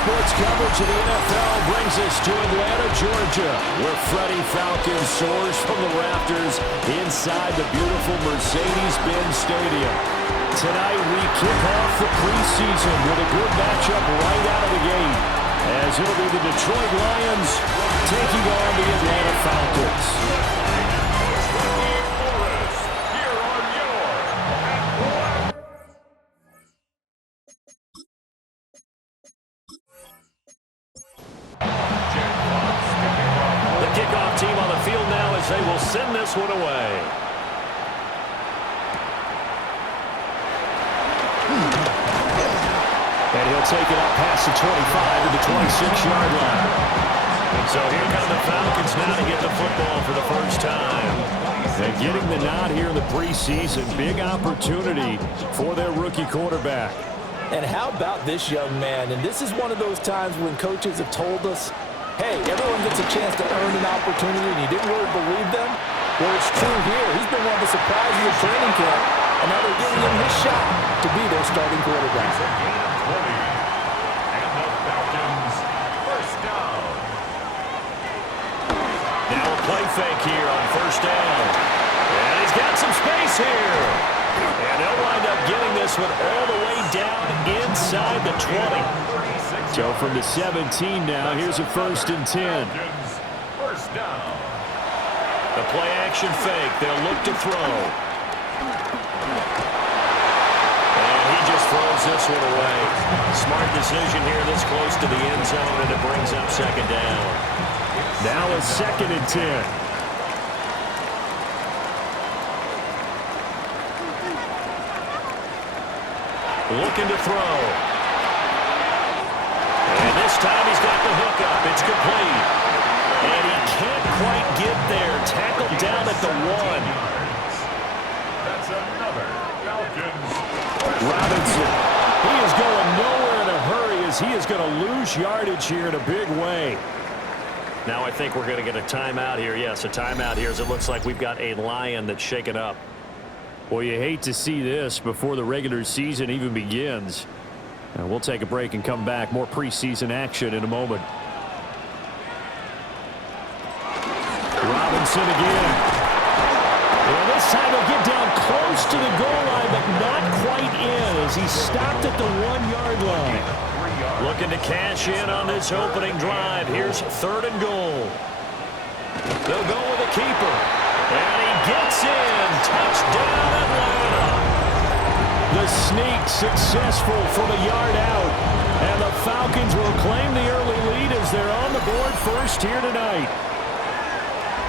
sports coverage of the NFL brings us to Atlanta, Georgia, where Freddie Falcons soars from the rafters inside the beautiful Mercedes-Benz Stadium. Tonight we kick off the preseason with a good matchup right out of the gate, as it'll be the Detroit Lions taking on the Atlanta Falcons. They will send this one away. And he'll take it up past the 25 to the 26-yard line. So here come the Falcons now to get the football for the first time. And getting the nod here in the preseason, big opportunity for their rookie quarterback. And how about this young man? And this is one of those times when coaches have told us, hey, everyone gets a chance to earn an opportunity, and you didn't really believe them? Well, it's true here. He's been one of the surprises of training camp, and now they're giving him his shot to be their starting quarterback. And the Falcons first down. Now a play fake here on first down. And he's got some space here. And they'll wind up getting this one all the way down inside the 20. So from the 17 now, here's a 1st and 10. First down. The play action fake. They'll look to throw. And he just throws this one away. Smart decision here this close to the end zone, and it brings up 2nd down. Now a 2nd and 10. Looking to throw. And this time he's got the hook up. It's complete. And he can't quite get there. Tackled down at the 1. That's another Falcons. Robinson. He is going nowhere in a hurry as he is going to lose yardage here in a big way. Now I think we're going to get a timeout here. Yes, a timeout here as it looks like we've got a Lion that's shaken up. Well, you hate to see this before the regular season even begins. And we'll take a break and come back. More preseason action in a moment. Robinson again. Well, this time he'll get down close to the goal line, but not quite in as he stopped at the 1-yard line. Looking to cash in on this opening drive. Here's 3rd and goal. They'll go with a keeper. And he gets in. Touchdown, Atlanta. The sneak successful from a yard out. And the Falcons will claim the early lead as they're on the board first here tonight.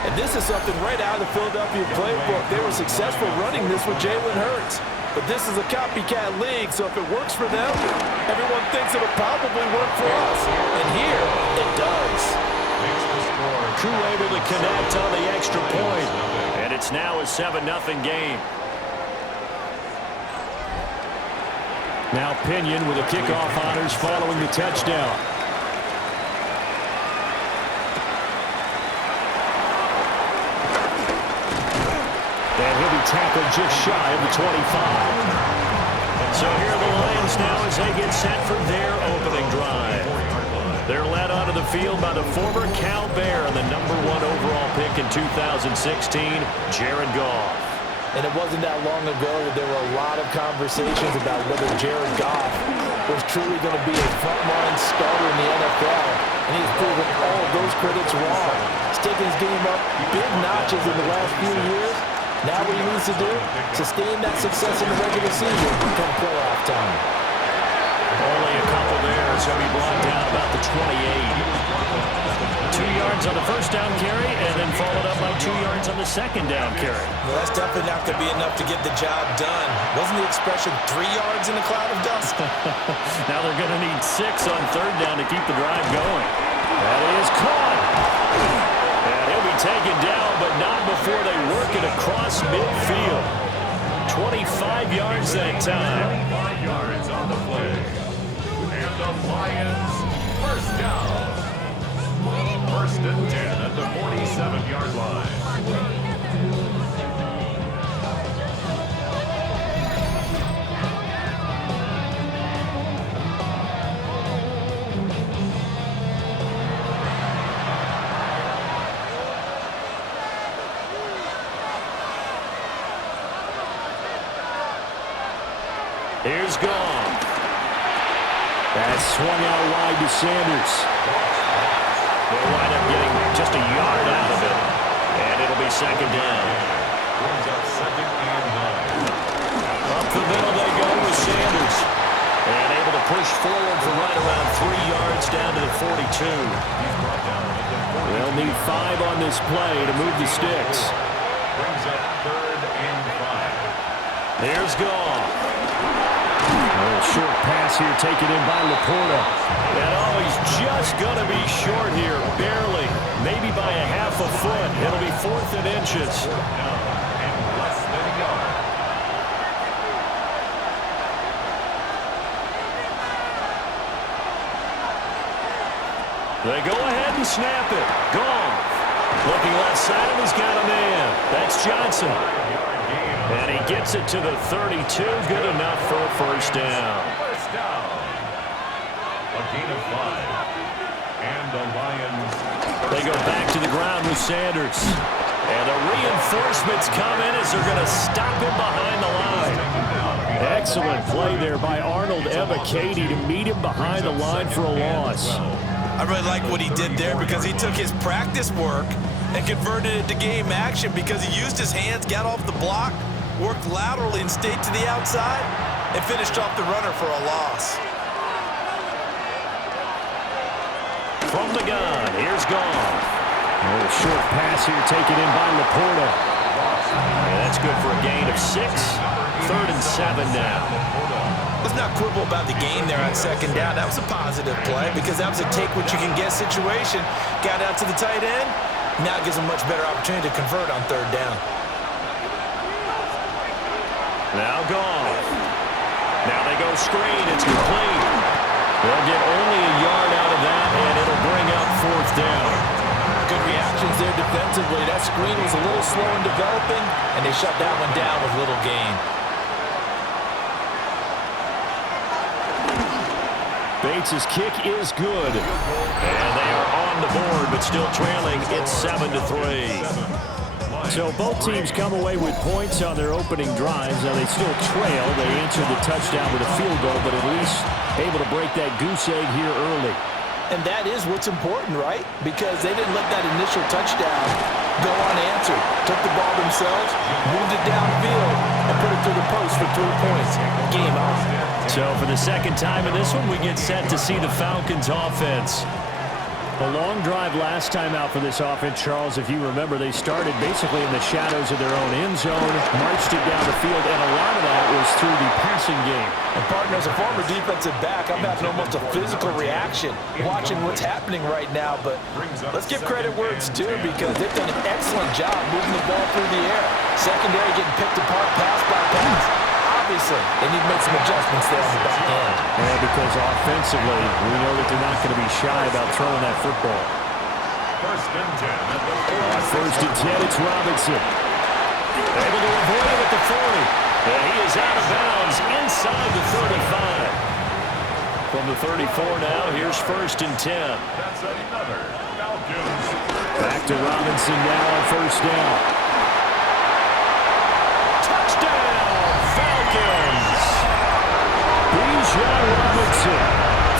And this is something right out of the Philadelphia playbook. They were successful running this with Jalen Hurts. But this is a copycat league, so if it works for them, everyone thinks it'll probably work for us. And here, it does. Koo able to connect on the extra point. And it's now a 7-0 game. Now Pinion with a kickoff honors following the touchdown. And he'll be tackled just shy of the 25. And so here are the Lions now as they get set for their opening drive. They're led onto the field by the former Cal Bear and the #1 overall pick in 2016, Jared Goff. And it wasn't that long ago that there were a lot of conversations about whether Jared Goff was truly going to be a frontline starter in the NFL. And he's proven all of those critics wrong. He's taken his game up big notches in the last few years. Now what he needs to do, sustain that success in the regular season come playoff time. Only a couple there, so he blocked down about the 28. 2 yards on the first down carry, and then followed up by 2 yards on the second down carry. Well, that's definitely not going to be enough to get the job done. Wasn't the expression 3 yards in a cloud of dust? Now they're going to need 6 on 3rd down to keep the drive going. That is caught. And he'll be taken down, but not before they work it across midfield. 25 yards that time. 5 yards on the play. And the Lions first down. 1st and 10 at the 47-yard line. Here's Goff. That's swung out wide to Sanders. They'll wind up getting just a yard out of it. And it'll be second down. Brings up 2nd and 9. Up the middle they go with Sanders. And able to push forward for right around 3 yards down to the 42. He's brought down at the 40. They'll need 5 on this play to move the sticks. Brings up 3rd and 5. Here's Goff. A short pass here taken in by Laporta. And he's just going to be short here, barely. Maybe by a half a foot. It'll be 4th and inches. And less than a yard. They go ahead and snap it. Goff. Looking left side, and he's got a man. That's Johnson. And he gets it to the 32. Good enough for a first down. First down. A gain of 5. And the Lions. They go back to the ground with Sanders. And the reinforcements come in as they're going to stop him behind the line. Excellent play there by Arnold Ebiketie to meet him behind the line for a loss. I really like what he did there because he took his practice work and converted it to game action because he used his hands, got off the block, worked laterally and stayed to the outside, and finished off the runner for a loss. From the gun, here's Goff. A little short pass here taken in by Laporta. And that's good for a gain of 6. 3rd and 7 now. Let's not quibble about the gain there on 2nd down. That was a positive play because that was a take-what-you-can-get situation. Got out to the tight end. Now it gives them much better opportunity to convert on 3rd down. Now Goff. Now they go screen. It's complete. They'll get only a yard out of that, and it'll bring up 4th down. Good reactions there defensively. That screen was a little slow in developing, and they shut that one down with little gain. Bates' kick is good. And they are on the board, but still trailing. It's 7-3. So both teams come away with points on their opening drives. Now they still trail. They answered the touchdown with a field goal, but at least able to break that goose egg here early. And that is what's important, right? Because they didn't let that initial touchdown go unanswered. Took the ball themselves, moved it downfield, and put it through the post for 3 points. Game on. So for the second time in this one, we get set to see the Falcons offense. A long drive last time out for this offense, Charles. If you remember, they started basically in the shadows of their own end zone, marched it down the field, and a lot of that was through the passing game. And partner, as a former defensive back, I'm having almost a physical reaction watching what's happening right now. But let's give credit where it's due because they've done an excellent job moving the ball through the air. Secondary getting picked apart pass by pass. Obviously, they need to make some adjustments there on the back end. Yeah, because offensively, we know that they're not going to be shy about throwing that football. 1st and 10 at the 40. 1st and 10, it's Robinson. Able to avoid it at the 40. And he is out of bounds inside the 35. From the 34 now, here's 1st and 10. That's another Falcons. Back to Robinson now on 1st down. Bijan Robinson,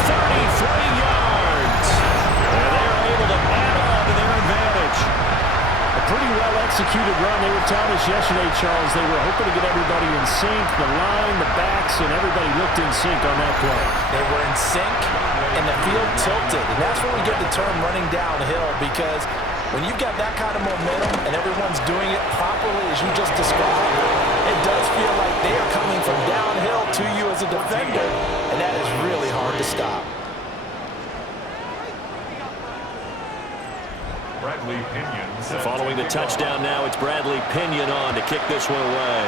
33 yards. And they are able to add on to their advantage. A pretty well-executed run. They were telling us yesterday, Charles, they were hoping to get everybody in sync, the line, the backs, and everybody looked in sync on that play. They were in sync, and the field tilted. And that's where we get the term running downhill because when you've got that kind of momentum and everyone's doing it properly as you just described, it does feel like they are coming from downhill to you as a defender, and that is really hard to stop. Bradley Pinion. Following the touchdown now, it's Bradley Pinion on to kick this one away.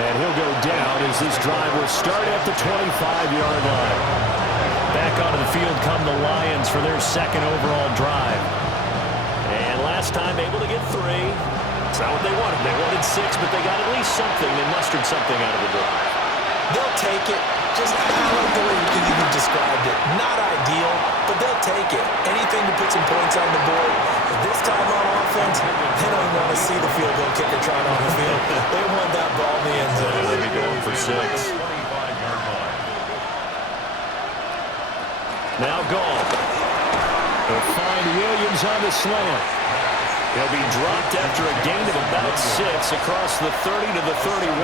And he'll go down as this drive will start at the 25-yard line. Back onto the field come the Lions for their 2nd overall drive. And last time able to get 3. It's not what they wanted. They wanted 6, but they got at least something. They mustered something out of the drive. They'll take it. Just, I like the way you described it. Not ideal, but they'll take it. Anything to put some points on the board. But this time on offense, they don't want to see the field goal kicker trying on the field. They want that ball in the end zone. They'll be going for 6. Now gone. They'll find Williams on the slant. He'll be dropped after a gain of about 6 across the 30 to the 31.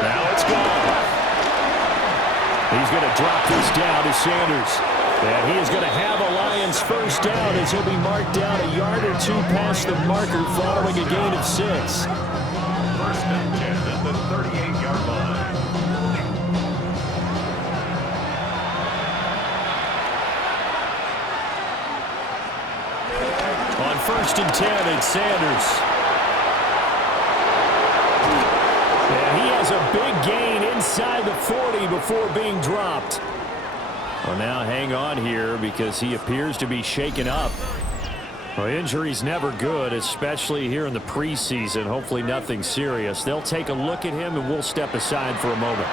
Now it's gone. He's going to drop this down to Sanders. And he is going to have a Lions first down as he'll be marked down a yard or 2 past the marker following a gain of 6. First and 10 at the 38-yard line. On first and 10, it's Sanders. And he has a big gain inside the 40 before being dropped. Well, now hang on here because he appears to be shaken up. Well, injury's never good, especially here in the preseason. Hopefully nothing serious. They'll take a look at him, and we'll step aside for a moment.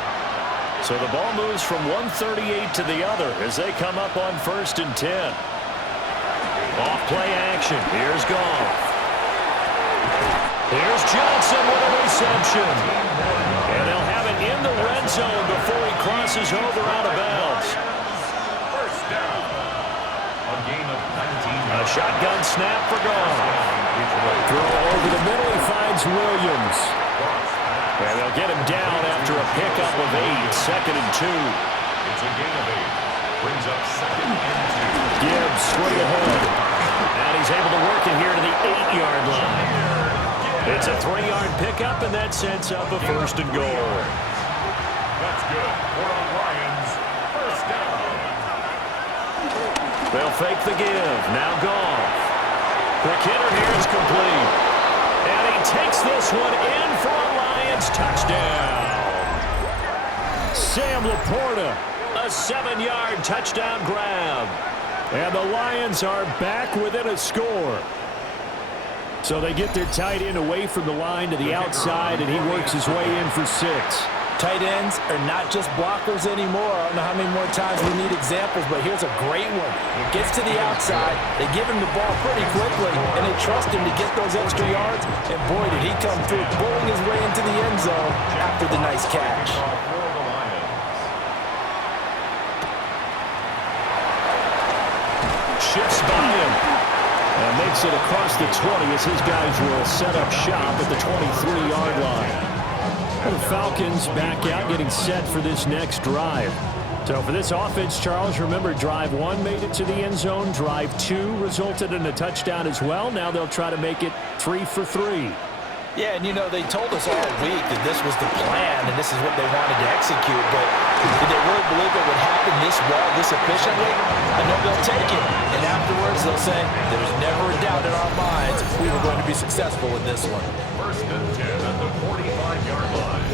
So the ball moves from 138 to the other as they come up on first and 10. Off play action. Here's Goff. Here's Johnson with a reception. And they'll have it in the red zone before he crosses over out of bounds. First down. A gain of 19. A shotgun snap for Goff. Throw over the middle. He finds Williams. And they'll get him down after a pickup of 8. Second and 2. It's a gain of 8. Brings up second and 2. Gibbs straight ahead. And he's able to work it here to the 8-yard line. It's a 3-yard pickup, and that sets up a first and goal. That's good for the Lions. First down. They'll fake the give. Now Goff. The hitter here is complete. And he takes this one in for a Lions touchdown. Sam Laporta, a 7-yard touchdown grab. And the Lions are back within a score. So they get their tight end away from the line to the outside, and he works his way in for 6. Tight ends are not just blockers anymore. I don't know how many more times we need examples, but here's a great one. Gets to the outside, they give him the ball pretty quickly, and they trust him to get those extra yards. And boy, did he come through, bowling his way into the end zone after the nice catch. Shifts by him and makes it across the 20 as his guys will set up shop at the 23-yard line. The Falcons back out, getting set for this next drive. So for this offense, Charles, remember drive 1 made it to the end zone. Drive 2 resulted in a touchdown as well. Now they'll try to make it 3 for 3. Yeah, and you know, they told us all week that this was the plan and this is what they wanted to execute, but did they really believe it would happen this well, this efficiently? I know they'll take it, and afterwards they'll say, there's never a doubt in our minds we were going to be successful with this one. First and 10 at the 45-yard line.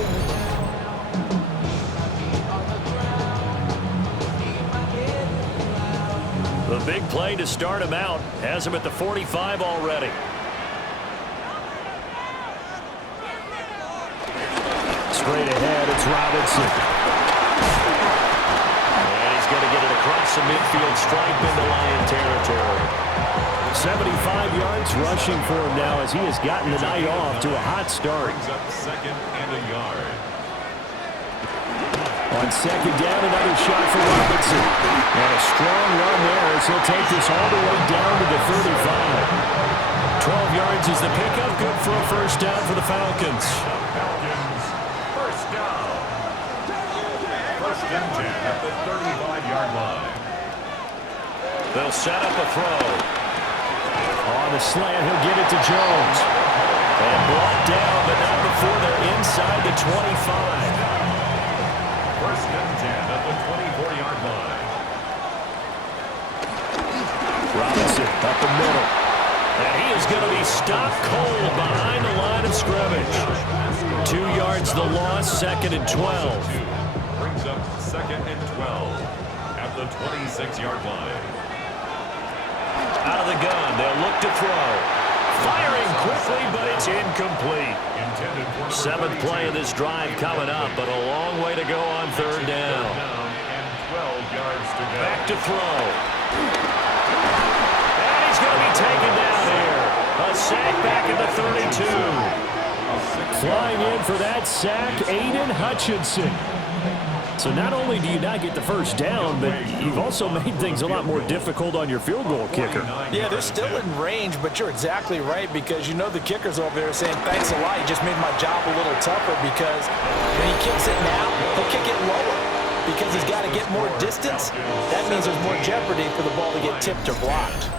The big play to start him out has him at the 45 already. Straight ahead, it's Robinson. And he's going to get it across the midfield stripe into Lion territory. 75 yards rushing for him now as he has gotten the night off to a hot start. Brings up second and a yard. On second down, another shot for Robinson. And a strong run there as he'll take this all the way down to the 35. 12 yards is the pickup. Good for a first down for the Falcons. Falcons, first down. First and 10 at the 35-yard line. They'll set up a throw. On the slant, he'll get it to Jones. And brought down, but not before they're inside the 25. First and 10 at the 24-yard line. Robinson up the middle. And he is going to be stopped cold behind the line of scrimmage. 2 yards the loss, second and 12. Brings up second and 12 at the 26-yard line. Out of the gun, they'll look to throw. Firing quickly, but it's It's incomplete. Seventh play of this drive coming up, but a long way to go on third down. And 12 yards to go. Back to throw. And he's going to be taken down here. A sack back at the 32. Flying in for that sack, Aiden Hutchinson. So not only do you not get the first down, but you've also made things a lot more difficult on your field goal kicker. Yeah, they're still in range, but you're exactly right because you know the kicker's over there saying, thanks a lot, you just made my job a little tougher because when he kicks it now, he'll kick it lower because he's got to get more distance. That means there's more jeopardy for the ball to get tipped or blocked.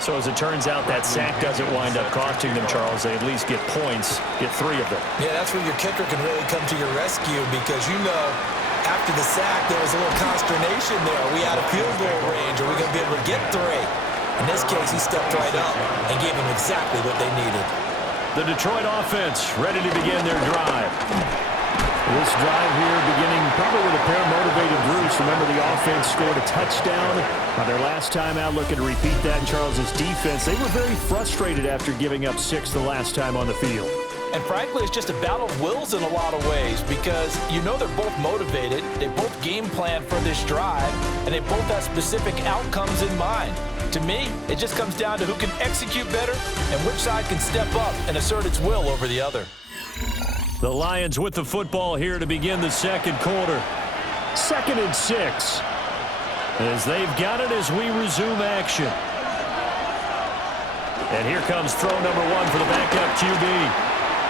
So as it turns out, that sack doesn't wind up costing them, Charles. They at least get points, get 3 of them. Yeah, that's where your kicker can really come to your rescue because you know after the sack there was a little consternation there. Are we out of field goal range? Are we going to be able to get 3? In this case, he stepped right up and gave them exactly what they needed. The Detroit offense ready to begin their drive. This drive here beginning probably with a pair of motivated groups. Remember, the offense scored a touchdown on their last time out, looking to repeat that in Charles's defense. They were very frustrated after giving up 6 the last time on the field. And frankly, it's just a battle of wills in a lot of ways because you know they're both motivated, they both game plan for this drive, and they both have specific outcomes in mind. To me, it just comes down to who can execute better and which side can step up and assert its will over the other. The Lions with the football here to begin the second quarter. 2nd and 6. As they've got it as we resume action. And here comes throw number 1 for the backup QB.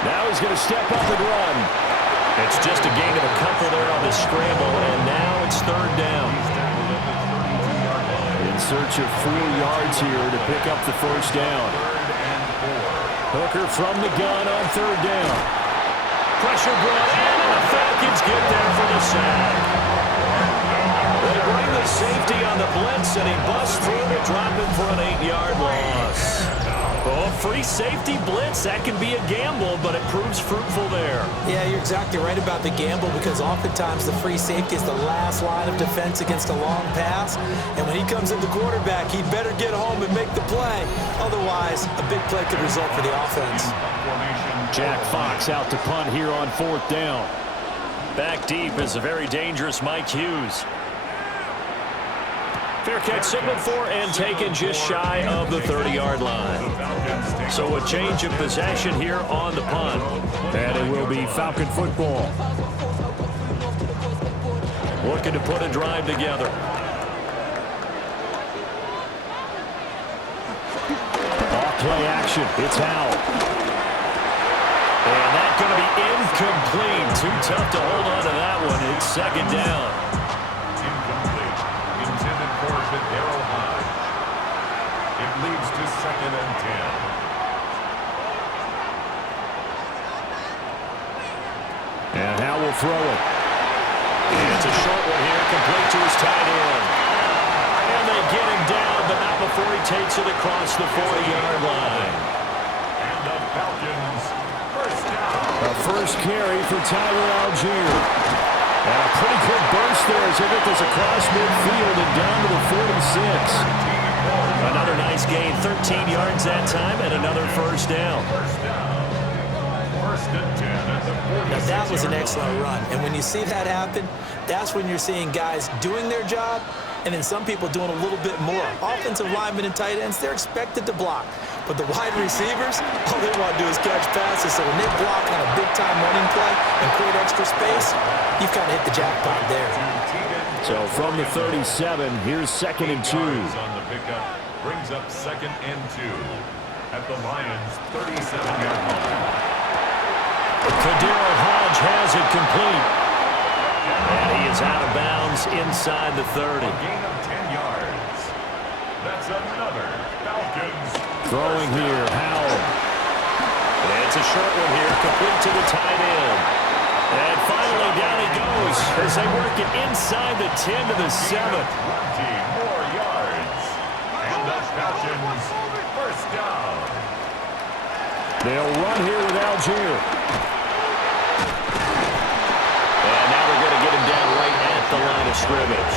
Now he's going to step up and run. It's just a gain of a couple there on the scramble, and now it's 3rd down. In search of 4 yards here to pick up the first down. Hooker from the gun on 3rd down. Pressure brought in, and the Falcons get there for the sack. They bring the safety on the blitz, and he busts through to drop him for an 8-yard loss. Oh, free safety blitz, that can be a gamble, but it proves fruitful there. Yeah, you're exactly right about the gamble because oftentimes the free safety is the last line of defense against a long pass. And when he comes in the quarterback, he better get home and make the play. Otherwise, a big play could result for the offense. Jack Fox out to punt here on 4th down. Back deep is a very dangerous Mike Hughes. Fair catch signaled for and taken just shy of the 30-yard line. So a change of possession here on the punt. And it will be Falcon football. Looking to put a drive together. Off play action. It's Howell. And that's going to be incomplete. Too tough to hold on to that one. It's 2nd down. Incomplete. Intended for Darrell Hodge. It leads to 2nd and 10. And Howell will throw it. And it's a short one here, complete to his tight end. And they get him down, but not before he takes it across the 40-yard line. And the Falcons, first down. A first carry for Tyler Algier. And a pretty quick burst there as they get this across midfield and down to the 46. Another nice gain, 13 yards that time, and another first down. First and 10 at the 46. Now that was an excellent run. And when you see that happen, that's when you're seeing guys doing their job and then some people doing a little bit more. Offensive linemen and tight ends, they're expected to block. But the wide receivers, all they want to do is catch passes. So when they block on a big-time running play and create extra space, you've kind of hit the jackpot there. So from the 37, here's 2nd and 2. On the pickup brings up 2nd and 2 at the Lions' 37-yard line. Kadero Hodge has it complete. And he is out of bounds inside the 30. A gain of 10 yards. That's another Falcons. Throwing here, Howell. And it's a short one here, complete to the tight end. And finally down he goes as they work it inside the 10 to the 7. 20 more yards. And the Falcons, first down. They'll run here with Algier. And now they're going to get him down right at the line of scrimmage.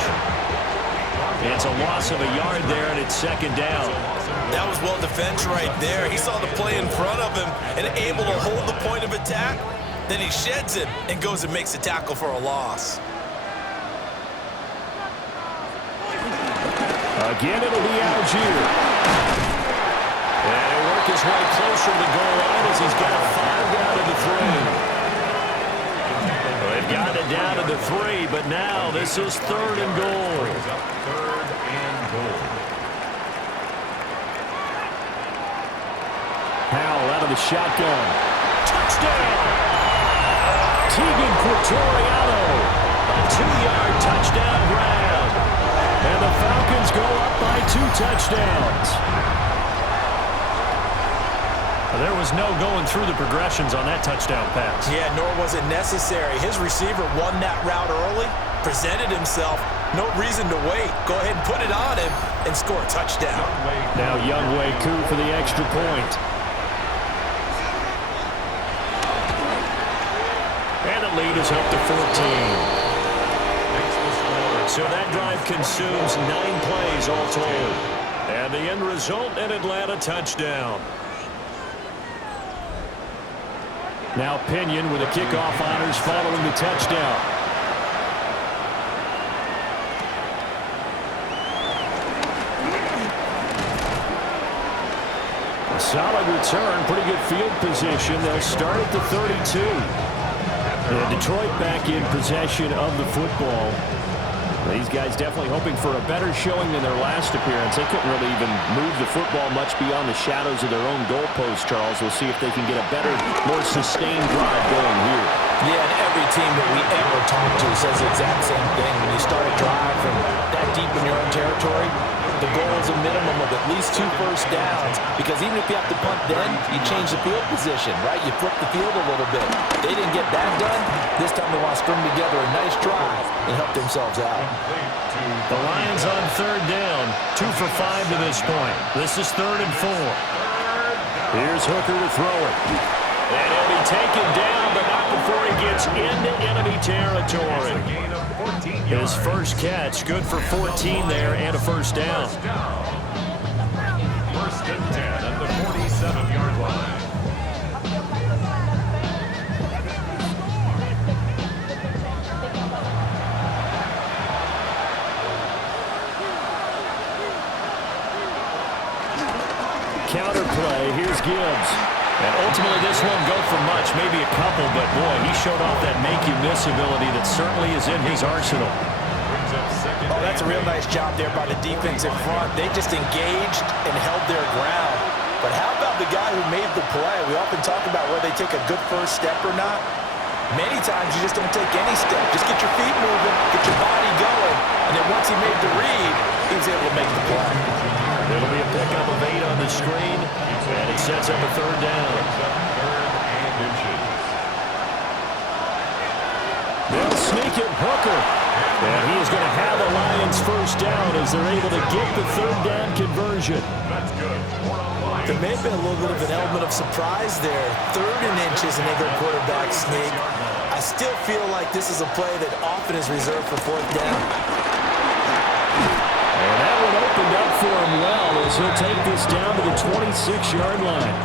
And it's a loss of a yard there, and it's 2nd down. That was well defense right there. He saw the play in front of him, and attack, then he sheds him and goes and makes a tackle for a loss. Again, it'll be Algier. And he'll work his way closer to the goal line as he's got 5 down to the 3. Well, they've gotten it down to the 3, but now this is 3rd and goal. Powell out of the shotgun. Touchdown! Tegan Quattoriano. A 2-yard touchdown grab. And the Falcons go up by 2 touchdowns. There was no going through the progressions on that touchdown pass. Yeah, nor was it necessary. His receiver won that route early, presented himself. No reason to wait. Go ahead and put it on him and score a touchdown. Now Younghoe Koo for the extra point. And the lead is up to 14. So that drive consumes 9 plays all told. And the end result, an Atlanta touchdown. Now Pinion with the kickoff honors following the touchdown. A solid return, pretty good field position. They'll start at the 32. And Detroit back in possession of the football. These guys definitely hoping for a better showing than their last appearance. They couldn't really even move the football much beyond the shadows of their own goalpost, Charles. We'll see if they can get a better, more sustained drive going here. Yeah, and every team that we ever talk to says the exact same thing. When you start a drive from that deep in your own territory, the goal is a minimum of at least 2 first downs, because even if you have to punt then, you change the field position, right? You flip the field a little bit. They didn't get that done. This time they want to string together a nice drive and help themselves out. The Lions on 3rd down, 2 for 5 to this point. This is 3rd and 4. Here's Hooker to throw it. And he'll be taken down, but not before he gets into enemy territory. His first catch, good for 14 there and a first down. 1st and 10 at the 47-yard line. Counter play, here's Gibbs. And ultimately this won't go for much, maybe a couple, but boy, he showed off that make-you-miss ability that certainly is in his arsenal. Oh, that's a real nice job there by the defensive front. They just engaged and held their ground. But how about the guy who made the play? We often talk about whether they take a good first step or not. Many times you just don't take any step. Just get your feet moving, get your body going, and then once he made the read, he was able to make the play. It'll be a pickup of 8 on the screen, and it sets up a 3rd down. They'll sneak it, Hooker. And he is going to have a Lions first down as they're able to get the 3rd down conversion. There may have been a little bit of an element of surprise there. 3rd and inches and they go quarterback sneak. I still feel like this is a play that often is reserved for 4th down. And that one opened up for him well as he'll take this down to the 26-yard line.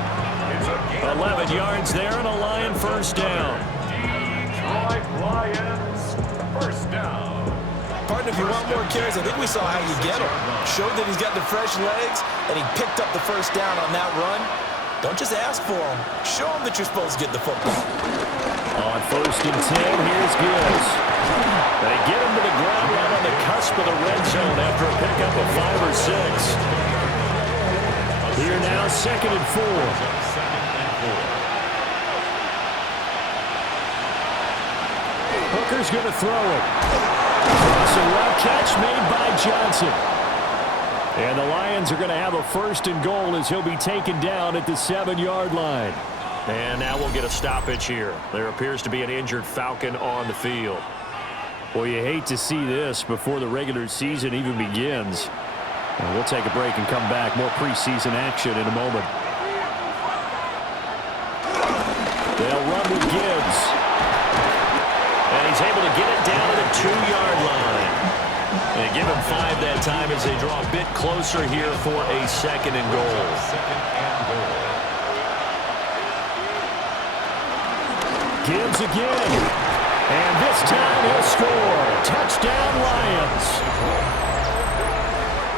11 yards there and a Lion first down. Detroit Lions first down. Partner, if you want more carries, I think we saw how you get him. Showed that he's got the fresh legs, and he picked up the first down on that run. Don't just ask for him. Show him that you're supposed to get the football. On 1st and 10, here's Gibbs. They get him to the ground right on the cusp of the red zone after a pickup of 5 or 6. Here now, 2nd and 4. Hooker's going to throw it. Crossing route catch made by Johnson. And the Lions are going to have a 1st and goal as he'll be taken down at the 7-yard line. And now we'll get a stoppage here. There appears to be an injured Falcon on the field. Well, you hate to see this before the regular season even begins. And we'll take a break and come back. More preseason action in a moment. They'll run with Gibbs. And he's able to get it down to the 2-yard line. And give him 5 that time as they draw a bit closer here for a 2nd and goal. Gibbs again. And this time he'll score. Touchdown, Lions.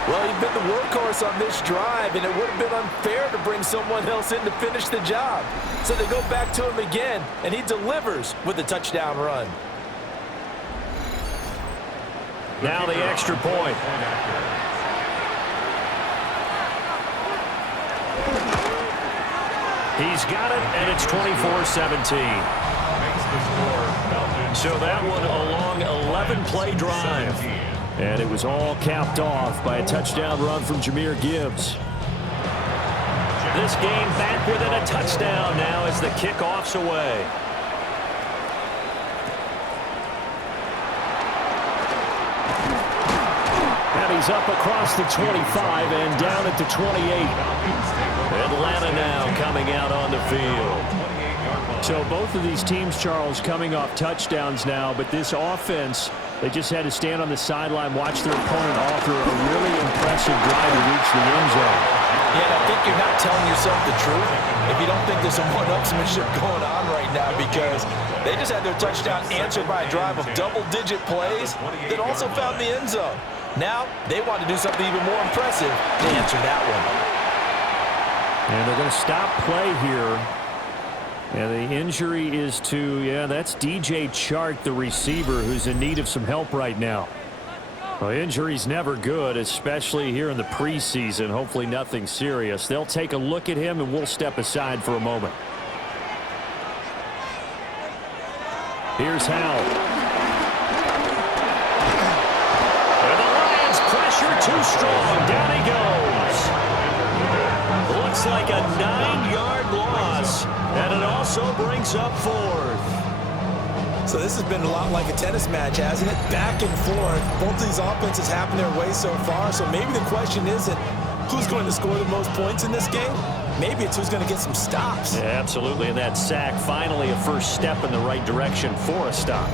Well, he's been the workhorse on this drive, and it would have been unfair to bring someone else in to finish the job. So they go back to him again, and he delivers with a touchdown run. Now the extra point. He's got it, and it's 24-17. So that one a long 11-play drive. And it was all capped off by a touchdown run from Jahmyr Gibbs. This game back within a touchdown now as the kickoff's away. And he's up across the 25 and down at the 28. Atlanta now coming out on the field. So both of these teams, Charles, coming off touchdowns now, but this offense, they just had to stand on the sideline, watch their opponent offer a really impressive drive to reach the end zone. Yeah, and I think you're not telling yourself the truth if you don't think there's some one-upsmanship going on right now, because they just had their touchdown answered by a drive of double-digit plays that also found the end zone. Now they want to do something even more impressive to answer that one. And they're going to stop play here. And the injury is to, that's DJ Chark, the receiver, who's in need of some help right now. Well, injury's never good, especially here in the preseason. Hopefully nothing serious. They'll take a look at him, and we'll step aside for a moment. Here's Howell. And the Lions pressure too strong. Down he goes. Looks like a 9-yard loss. And it also brings up fourth. So this has been a lot like a tennis match, hasn't it? Back and forth. Both of these offenses happen their way so far. So maybe the question isn't who's going to score the most points in this game. Maybe it's who's going to get some stops. Yeah, absolutely. And that sack, finally a first step in the right direction for a stop.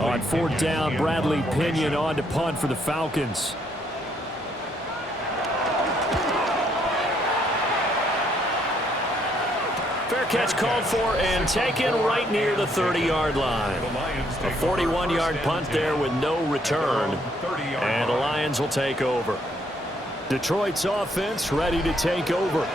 On fourth down, Bradley Pinion on to punt for the Falcons. Fair catch called for and taken right near the 30-yard line. A 41-yard punt there with no return. And the Lions will take over. Detroit's offense ready to take over.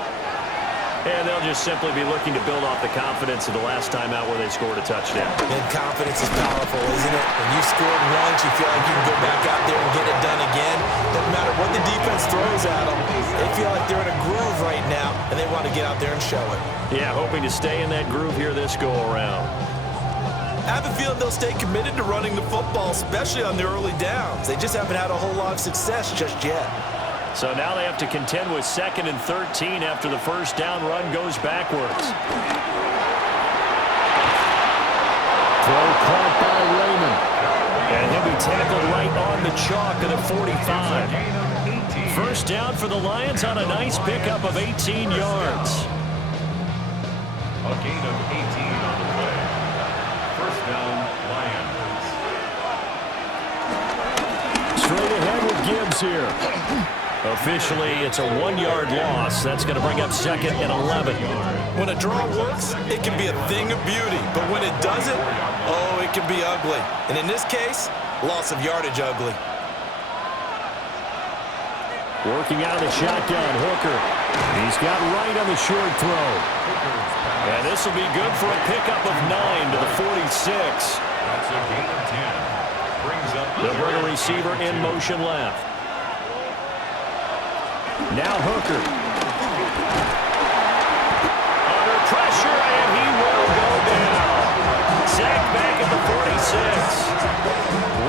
And they'll just simply be looking to build off the confidence of the last time out where they scored a touchdown. And confidence is powerful, isn't it? When you scored once, you feel like you can go back out there and get it done again. Doesn't matter what the defense throws at them. They feel like they're in a groove right now, and they want to get out there and show it. Yeah, hoping to stay in that groove here this go-around. I have a feeling they'll stay committed to running the football, especially on the early downs. They just haven't had a whole lot of success just yet. So now they have to contend with 2nd and 13 after the first down run goes backwards. Throw caught by Raymond. And he'll be tackled right on the chalk of the 45. First down for the Lions on a nice pickup of 18 yards. A gain of 18 on the play. First down, Lions. Straight ahead with Gibbs here. Officially, it's a 1-yard loss. That's going to bring up 2nd and 11. When a draw works, it can be a thing of beauty. But when it doesn't, oh, it can be ugly. And in this case, loss of yardage ugly. Working out of the shotgun, Hooker. He's got right on the short throw. And this will be good for a pickup of 9 to the 46. That's a gain of 10. Brings up They'll bring a receiver in motion left. Now Hooker. Under pressure, and he will go down. Sacked back at the 46.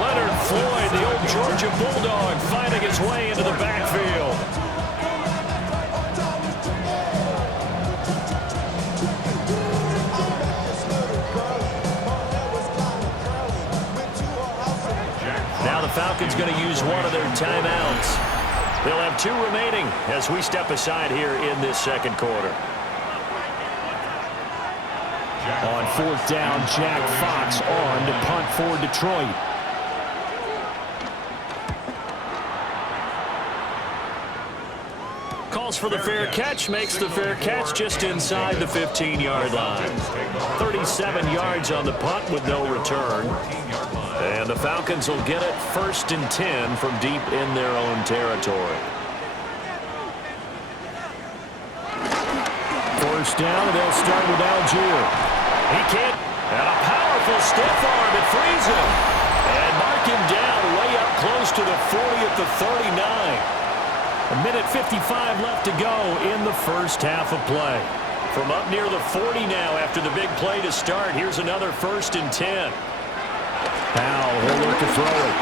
Leonard Floyd, the old Georgia Bulldog, finding his way into the backfield. Now the Falcons going to use one of their timeouts. They'll have 2 remaining as we step aside here in this second quarter. On fourth down, Jack Fox on to punt for Detroit. calls for the fair catch, makes the fair catch just inside the 15-yard line. 37 yards on the punt with no return. And the Falcons will get it 1st and 10 from deep in their own territory. First down, and they'll start with Algier. He can't. And a powerful stiff arm. It frees him. And mark him down way up close to the 40 at the 39. A minute 55 left to go in the first half of play. From up near the 40 now after the big play to start. Here's another 1st and 10. Powell will look to throw it.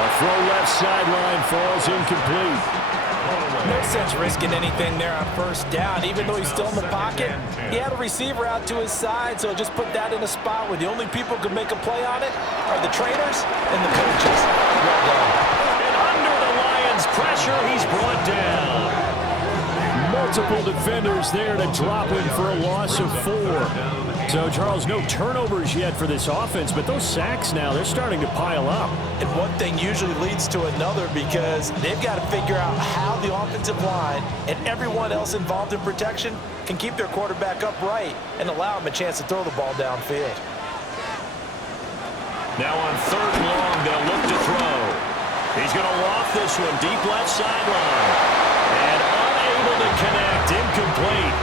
A throw left sideline falls incomplete. No sense risking anything there on first down. Even though he's still in the pocket, he had a receiver out to his side, so just put that in a spot where the only people who can make a play on it are the trainers and the coaches. Well done. And under the Lions' pressure, he's brought down. Multiple defenders there to drop him for a loss of 4. So, Charles, no turnovers yet for this offense, but those sacks now, they're starting to pile up. And one thing usually leads to another because they've got to figure out how the offensive line and everyone else involved in protection can keep their quarterback upright and allow him a chance to throw the ball downfield. Now on 3rd and long, they'll look to throw. He's going to loft this one deep left sideline. And unable to connect, incomplete.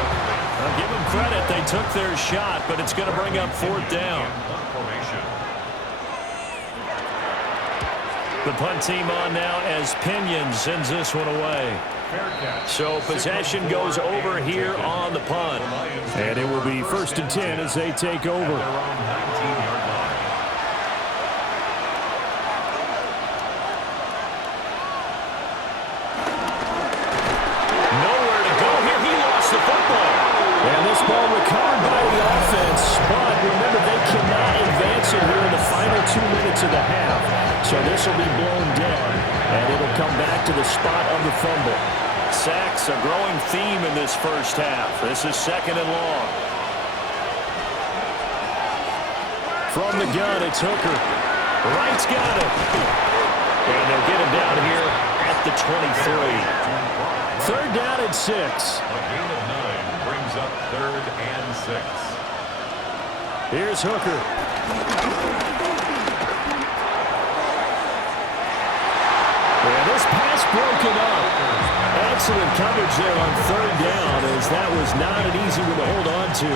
I'll give them credit. They took their shot, but it's going to bring up 4th down. The punt team on now as Pinion sends this one away. So possession goes over here on the punt. And it will be 1st and 10 as they take over. Ball recovered by the offense, but remember they cannot advance it here in the final 2 minutes of the half. So this will be blown dead, and it'll come back to the spot of the fumble. Sacks, a growing theme in this first half. This is 2nd and long. From the gun, it's Hooker. Wright's got it. And they'll get him down here at the 23. 3rd down and 6. Up 3rd and 6. Here's Hooker. And this pass broken up. Excellent coverage there on 3rd down as that was not an easy one to hold on to.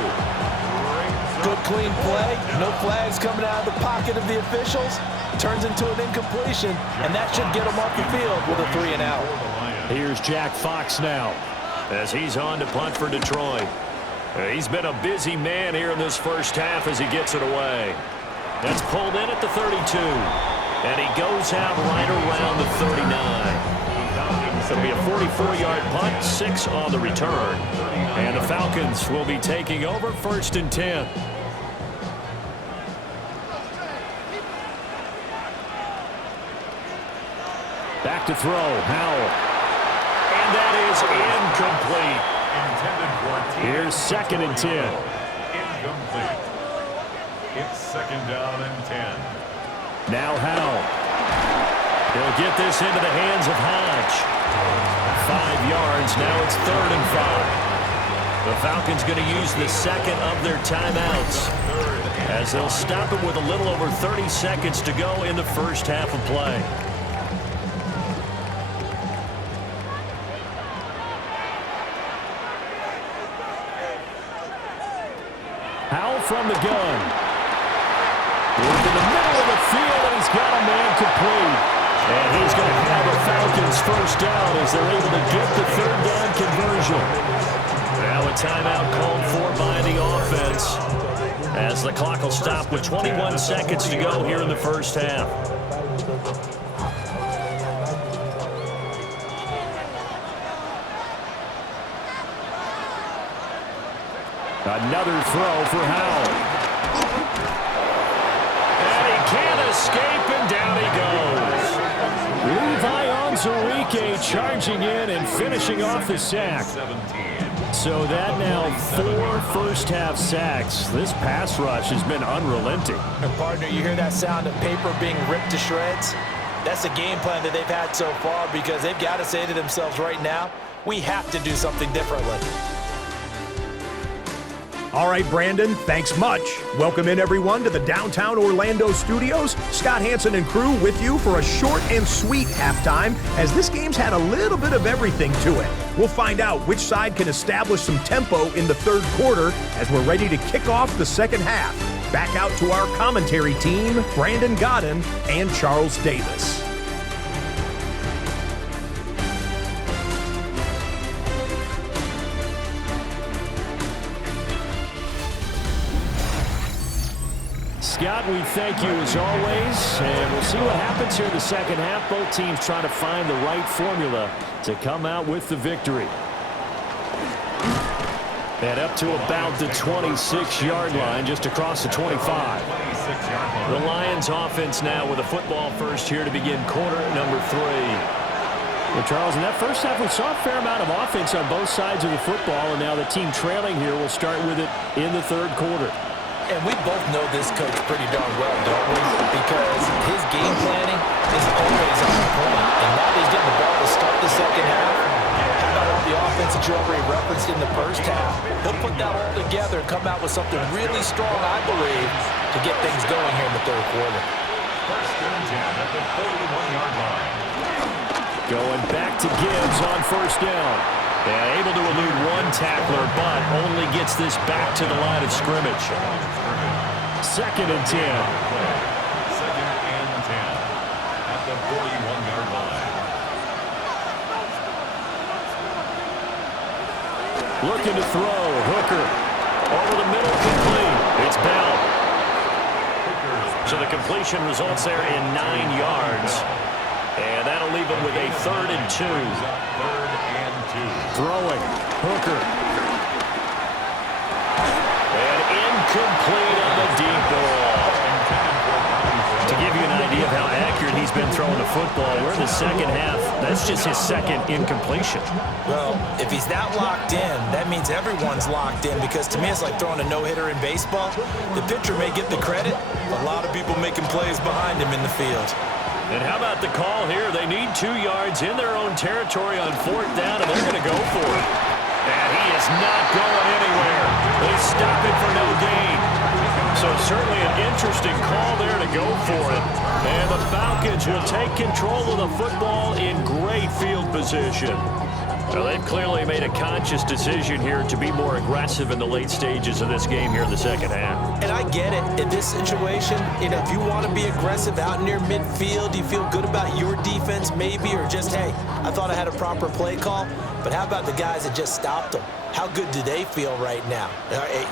Good clean play. No flags coming out of the pocket of the officials. Turns into an incompletion, and that should get him off the field with a 3 and out. Here's Jack Fox now, as he's on to punt for Detroit. He's been a busy man here in this first half as he gets it away. That's pulled in at the 32. And he goes out right around the 39. It'll be a 44-yard punt, 6 on the return. And the Falcons will be taking over 1st and 10. Back to throw, Howell. And that is incomplete. Here's 2nd and 10. Incomplete. It's 2nd down and 10. Now Howell. He'll get this into the hands of Hodge. 5 yards. Now it's 3rd and 5. The Falcons going to use the 2nd of their timeouts as they'll stop it with a little over 30 seconds to go in the first half of play. Howell from the gun. Into the middle of the field, and he's got a man complete. And he's going to have a Falcons 1st down as they're able to get the 3rd down conversion. Now a timeout called for by the offense as the clock will stop with 21 seconds to go here in the first half. Another throw for Howell. And he can't escape, and down he goes. Levi Onwuzurike charging in and finishing off the sack. So that now 4 first-half sacks. This pass rush has been unrelenting. And partner, you hear that sound of paper being ripped to shreds? That's the game plan that they've had so far because they've got to say to themselves right now, we have to do something differently. All right, Brandon, thanks much. Welcome in, everyone, to the downtown Orlando studios. Scott Hansen and crew with you for a short and sweet halftime, as this game's had a little bit of everything to it. We'll find out which side can establish some tempo in the third quarter as we're ready to kick off the second half. Back out to our commentary team, Brandon Godden and Charles Davis. Scott, we thank you as always, and we'll see what happens here in the second half. Both teams trying to find the right formula to come out with the victory. And up to about the 26-yard line, just across the 25. The Lions offense now with a football first here to begin quarter number 3. Well, Charles, in that first half, we saw a fair amount of offense on both sides of the football, and now the team trailing here will start with it in the third quarter. And we both know this coach pretty darn well, don't we? Because his game planning is always on point. And now he's getting the ball to start the second half. How about all the offense that you already referenced in the first half? He'll put that all together and come out with something really strong, I believe, to get things going here in the third quarter. First and 10 at the 41-yard line. Going back to Gibbs on first down. Yeah, able to elude one tackler, but only gets this back to the line of scrimmage. Second and 10. Second and 10 at the 41-yard line. Looking to throw. Hooker. Over the middle, complete. It's Bell. So the completion results there in 9 yards. And that'll leave him with a 3rd and 2. Third and 2. Throwing. Hooker. And incomplete on the deep ball. To give you an idea of how accurate he's been throwing the football, we're in the second half. That's just his second incompletion. Well, if he's that locked in, that means everyone's locked in because to me it's like throwing a no-hitter in baseball. The pitcher may get the credit, but a lot of people making plays behind him in the field. And how about the call here? They need 2 yards in their own territory on 4th down, and they're going to go for it. And he is not going anywhere. They stop it for no gain. So certainly an interesting call there to go for it. And the Falcons will take control of the football in great field position. Well, they've clearly made a conscious decision here to be more aggressive in the late stages of this game here in the second half. And I get it. In this situation, if you want to be aggressive out near midfield, you feel good about your defense maybe, or just, hey, I thought I had a proper play call. But how about the guys that just stopped them? How good do they feel right now?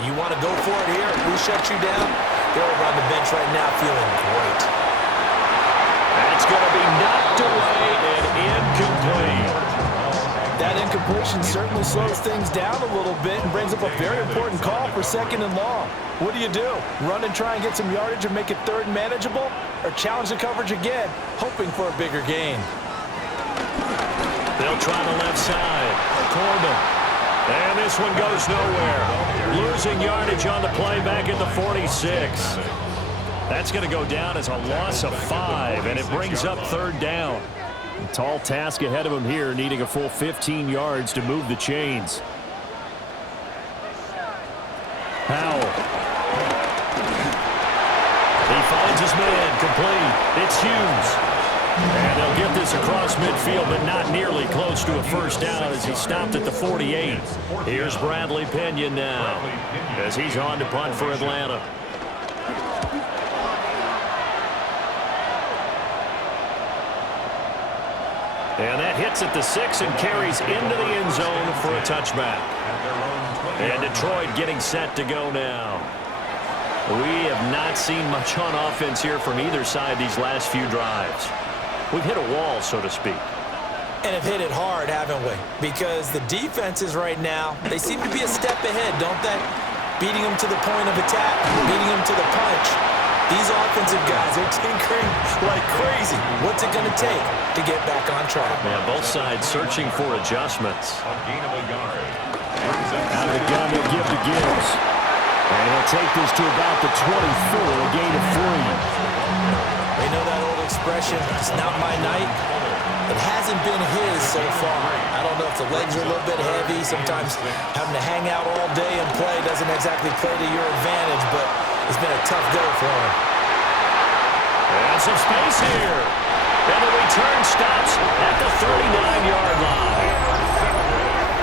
You want to go for it here? We shut you down? They're over on the bench right now feeling great. That's going to be knocked away and incomplete. That incompletion certainly slows things down a little bit and brings up a very important call for 2nd and long. What do? Run and try and get some yardage and make it 3rd manageable? Or challenge the coverage again, hoping for a bigger gain? They'll try the left side. Corbin. And this one goes nowhere. Losing yardage on the play back at the 46. That's going to go down as a loss of 5, and it brings up 3rd down. A tall task ahead of him here, needing a full 15 yards to move the chains. Powell. He finds his man, complete. It's Hughes. And they'll get this across midfield, but not nearly close to a first down as he stopped at the 48. Here's Bradley Pinion now as he's on to punt for Atlanta. And that hits at the 6 and carries into the end zone for a touchback. And Detroit getting set to go now. We have not seen much on offense here from either side these last few drives. We've hit a wall, so to speak. And have hit it hard, haven't we? Because the defenses right now, they seem to be a step ahead, don't they? Beating them to the point of attack, beating them to the punch. These offensive guys are tinkering like crazy. What's it going to take to get back on track? Man, both sides searching for adjustments. A gain of a yard. Out of the gun, they'll give to Gibbs. And he'll take this to about the 24, a gain of 3. They know that old expression. expression, it's not my night. It hasn't been his so far. I don't know if the legs are a little bit heavy. Sometimes having to hang out all day and play doesn't exactly play to your advantage, but it's been a tough go for him. And some space here. And the return stops at the 39-yard line.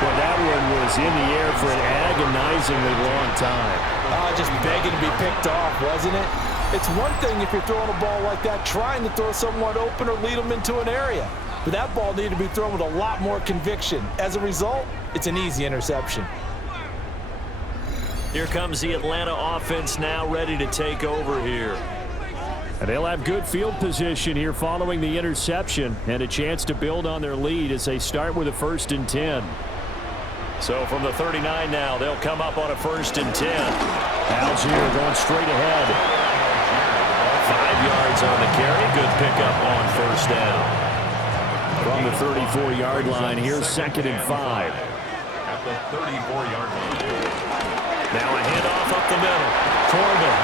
Well, that one was in the air for an agonizingly long time. Just begging to be picked off, wasn't it? It's one thing if you're throwing a ball like that, trying to throw someone open or lead them into an area. But that ball needed to be thrown with a lot more conviction. As a result, it's an easy interception. Here comes the Atlanta offense now ready to take over here. And they'll have good field position here following the interception and a chance to build on their lead as they start with a 1st and 10. So from the 39 now, they'll come up on a 1st and 10. Al's here going straight ahead. 5 yards on the carry. Good pickup on 1st down. From the 34-yard line, here's 2nd and 5. At the 34-yard line. Now a handoff up the middle. Corbin.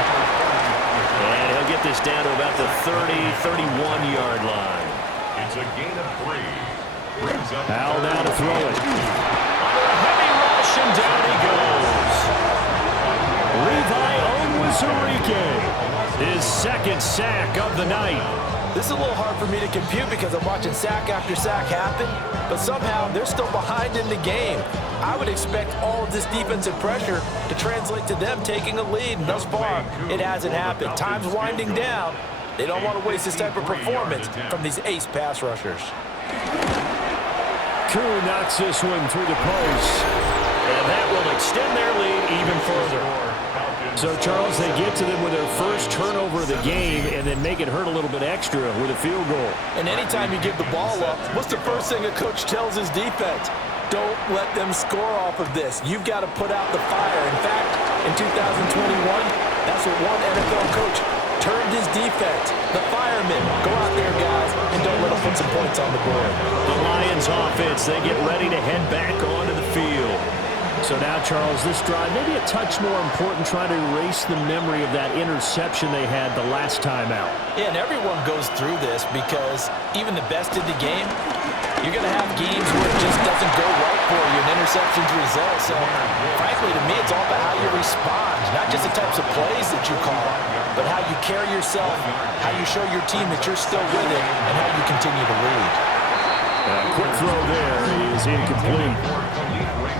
And he'll get this down to about the 31-yard line. It's a gain of 3. Al now to throw it. Under a heavy rush, and down he goes. Levi Onwuzurike, his 2nd sack of the night. This is a little hard for me to compute because I'm watching sack after sack happen, but somehow they're still behind in the game. I would expect all of this defensive pressure to translate to them taking a lead, and thus far, it hasn't happened. Time's winding down. They don't want to waste this type of performance from these ace pass rushers. Koo knocks this one through the post, and that will extend their lead even further. So, Charles, they get to them with their first turnover of the game and then make it hurt a little bit extra with a field goal. And anytime you give the ball up, what's the first thing a coach tells his defense? Don't let them score off of this. You've got to put out the fire. In fact, in 2021, that's what one NFL coach termed his defense. The firemen. Go out there, guys, and don't let them put some points on the board. The Lions offense, they get ready to head back onto the field. So now, Charles, this drive maybe a touch more important, trying to erase the memory of that interception they had the last time out. Yeah, and everyone goes through this because even the best in the game, you're going to have games where it just doesn't go right for you, and interceptions result. So, frankly, to me, it's all about how you respond, not just the types of plays that you call, but how you carry yourself, how you show your team that you're still with it, and how you continue to lead. Quick throw there is incomplete.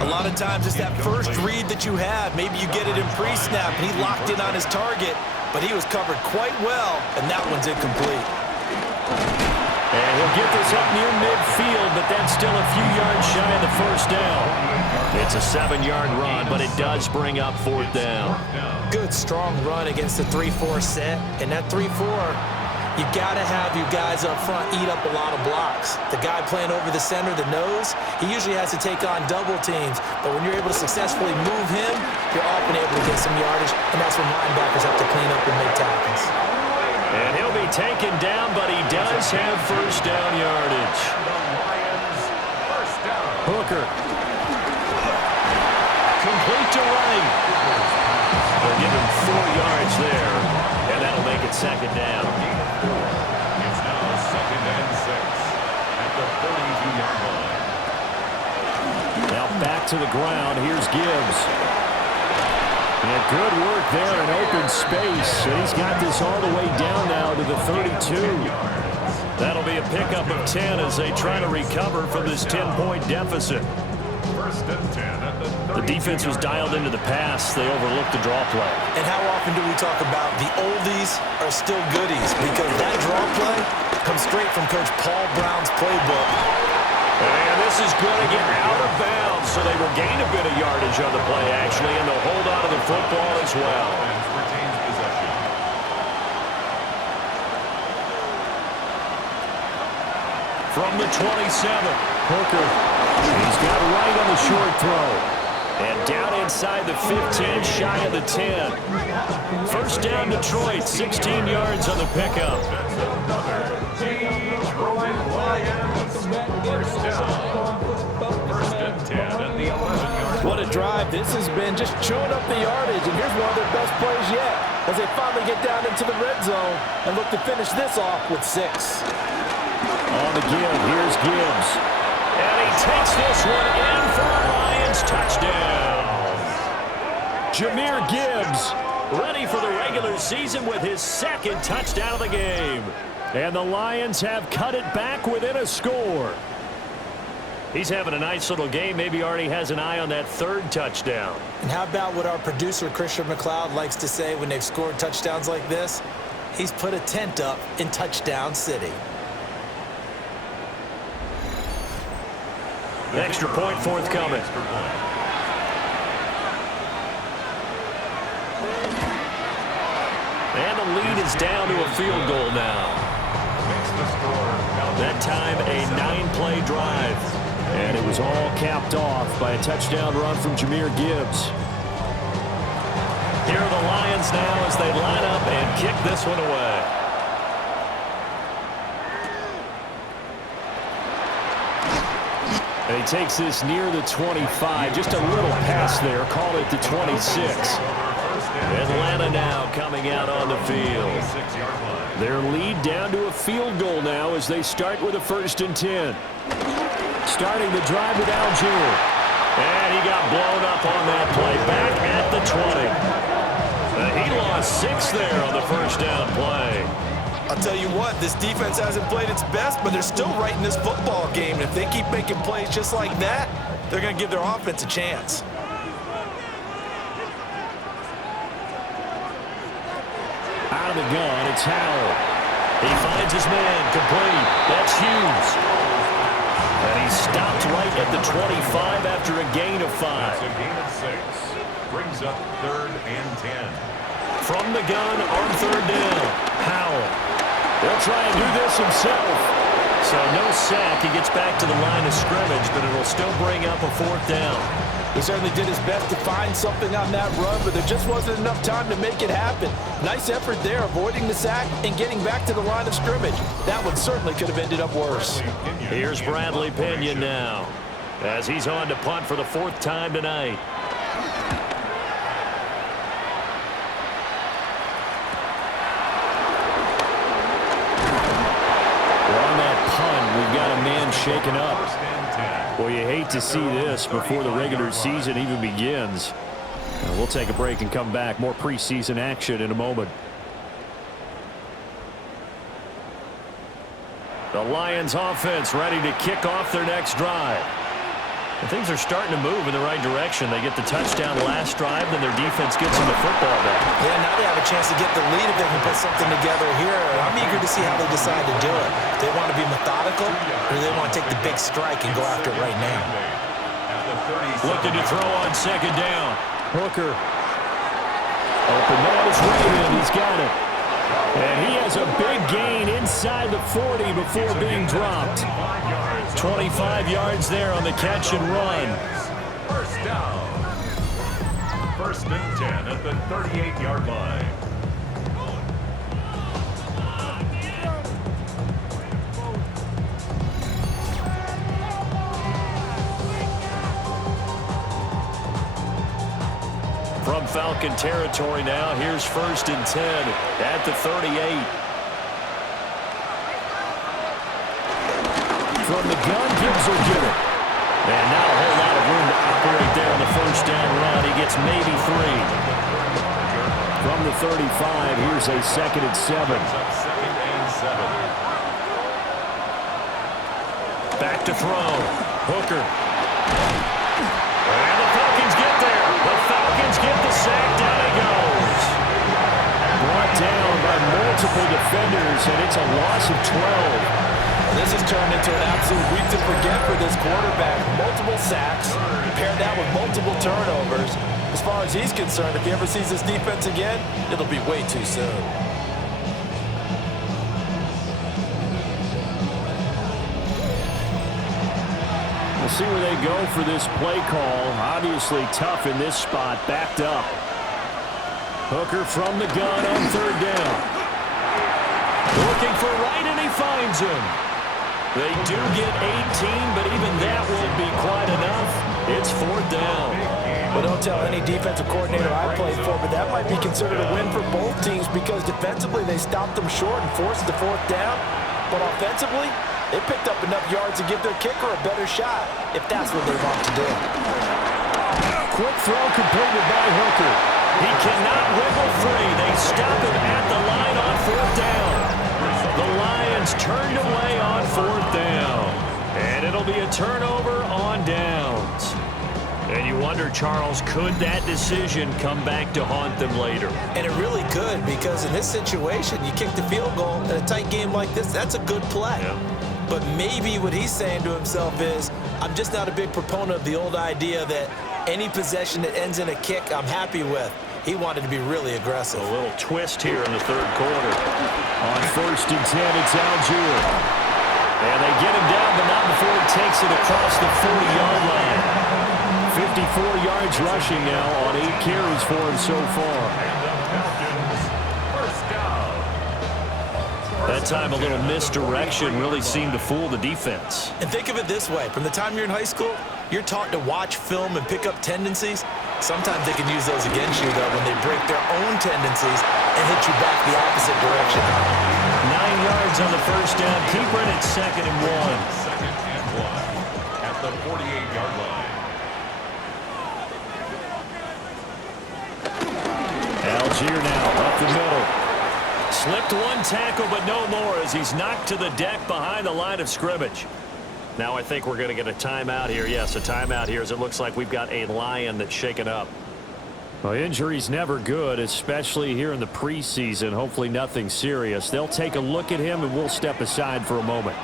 A lot of times it's that first read that you have. Maybe you get it in pre-snap, and he locked in on his target, but he was covered quite well, and that one's incomplete. And he'll get this up near midfield, but that's still a few yards shy of the 1st down. It's a 7-yard run, but it does bring up 4th down. Good, strong run against the 3-4 set, and that 3-4, you got to have your guys up front eat up a lot of blocks. The guy playing over the center, the nose, he usually has to take on double teams. But when you're able to successfully move him, you're often able to get some yardage, and that's when linebackers have to clean up and make tackles. And he'll be taken down, but he does have 1st down yardage. Hooker. Complete to Wright. They'll give him 4 yards there, and that'll make it 2nd down. It's now 2nd and 6 at the 32-yard line. Now back to the ground. Here's Gibbs. And good work there in open space. And he's got this all the way down now to the 32. That'll be a pickup of 10 as they try to recover from this 10-point deficit. 1st and 10 at the 32-yard line. The defense was dialed into the pass. They overlooked the draw play. And how often do we talk about the oldies are still goodies? Because that draw play comes straight from Coach Paul Brown's playbook. And this is going to get out of bounds, so they will gain a bit of yardage on the play, actually, and they'll hold on to the football as well. Retains possession. From the 27, Hooker. He's got Wright on the short throw. And down inside the 15, shy of the 10. 1st down, Detroit, 16 yards on the pickup. What a drive. This has been just chewing up the yardage, and here's one of their best plays yet. as they finally get down into the red zone and look to finish this off with 6. On the give, here's Gibbs. And he takes this one in for a Lions touchdown. Jahmyr Gibbs ready for the regular season with his second touchdown of the game. And the Lions have cut it back within a score. He's having a nice little game. Maybe already has an eye on that third touchdown. And how about what our producer, Christian McLeod, likes to say when they've scored touchdowns like this? He's put a tent up in Touchdown City. Extra point forthcoming. And the lead is down to a field goal now. That time a 9-play drive. And it was all capped off by a touchdown run from Jahmyr Gibbs. Here are the Lions now as they line up and kick this one away. And he takes this near the 25. Just a little pass there. Call it the 26. Atlanta now coming out on the field. Their lead down to a field goal now as they start with a 1st and 10. Starting the drive with Algier. And he got blown up on that play. Back at the 20. He lost 6 there on the first down play. I'll tell you what, this defense hasn't played its best, but they're still right in this football game. And if they keep making plays just like that, they're going to give their offense a chance. Out of the gun, it's Howell. He finds his man, complete. That's Hughes. And he's stopped right at the 25 after a gain of 5. That's a gain of 6. Brings up 3rd and 10. From the gun on 3rd down, Howell. They'll try and do this himself. So no sack. He gets back to the line of scrimmage, but it'll still bring up a 4th down. He certainly did his best to find something on that run, but there just wasn't enough time to make it happen. Nice effort there, avoiding the sack and getting back to the line of scrimmage. That one certainly could have ended up worse. Here's Bradley Pinion now, as he's on to punt for the 4th time tonight. On that punt, we've got a man shaken up. Well, you hate to see this before the regular season even begins. We'll take a break and come back. More preseason action in a moment. The Lions offense ready to kick off their next drive. And things are starting to move in the right direction. They get the touchdown last drive, then their defense gets them the football back. Yeah, now they have a chance to get the lead if they can put something together here. I'm eager to see how they decide to do it. Do they want to be methodical, or do they want to take the big strike and go after it right now? Looking to throw on 2nd down. Hooker. Open man is Raymond. He's got it. And he has a big gain inside the 40 before being dropped. 25 yards there on the catch and run. 1st down. 1st and 10 at the 38-yard line. From Falcon territory now, here's 1st and 10 at the 38. From the gun, Gibbs will get it. And not a whole lot of room to operate there on the 1st down run. He gets maybe 3. From the 35, here's a 2nd and 7. Back to throw. Hooker. And the Falcons get there. The Falcons get the sack. Down he goes. Brought down by multiple defenders, and it's a loss of 12. This has turned into an absolute week to forget for this quarterback. Multiple sacks, paired that with multiple turnovers. As far as he's concerned, if he ever sees this defense again, it'll be way too soon. We'll see where they go for this play call. Obviously tough in this spot, backed up. Hooker from the gun on 3rd down. Looking for right, and he finds him. They do get 18, but even that won't be quite enough. It's 4th down. Well, don't tell any defensive coordinator I played for, but that might be considered a win for both teams because defensively they stopped them short and forced the fourth down. But offensively, they picked up enough yards to give their kicker a better shot if that's what they want to do. Quick throw completed by Hooker. He cannot wiggle free. They stop him at the line on fourth down. The Lions turned away on fourth down. And it'll be a turnover on downs. And you wonder, Charles, could that decision come back to haunt them later? And it really could, because in this situation, you kick the field goal in a tight game like this, that's a good play. Yeah. But maybe what he's saying to himself is, I'm just not a big proponent of the old idea that any possession that ends in a kick, I'm happy with. He wanted to be really aggressive. A little twist here in the third quarter. On 1st and 10, it's Algier. And they get him down, but not before he takes it across the 40-yard line. 54 yards rushing now on 8 carries for him so far. That time a little misdirection really seemed to fool the defense. And think of it this way. From the time you're in high school, you're taught to watch film and pick up tendencies. Sometimes they can use those against you, though, when they break their own tendencies and hit you back the opposite direction. 9 yards on the first down. Keep it at 2nd and 1. 2nd and 1 at the 48-yard line. Algier now up the middle. Slipped one tackle, but no more as he's knocked to the deck behind the line of scrimmage. Now I think we're going to get a timeout here. Yes, a timeout here as it looks like we've got a Lion that's shaken up. Well, injury's never good, especially here in the preseason. Hopefully nothing serious. They'll take a look at him and we'll step aside for a moment.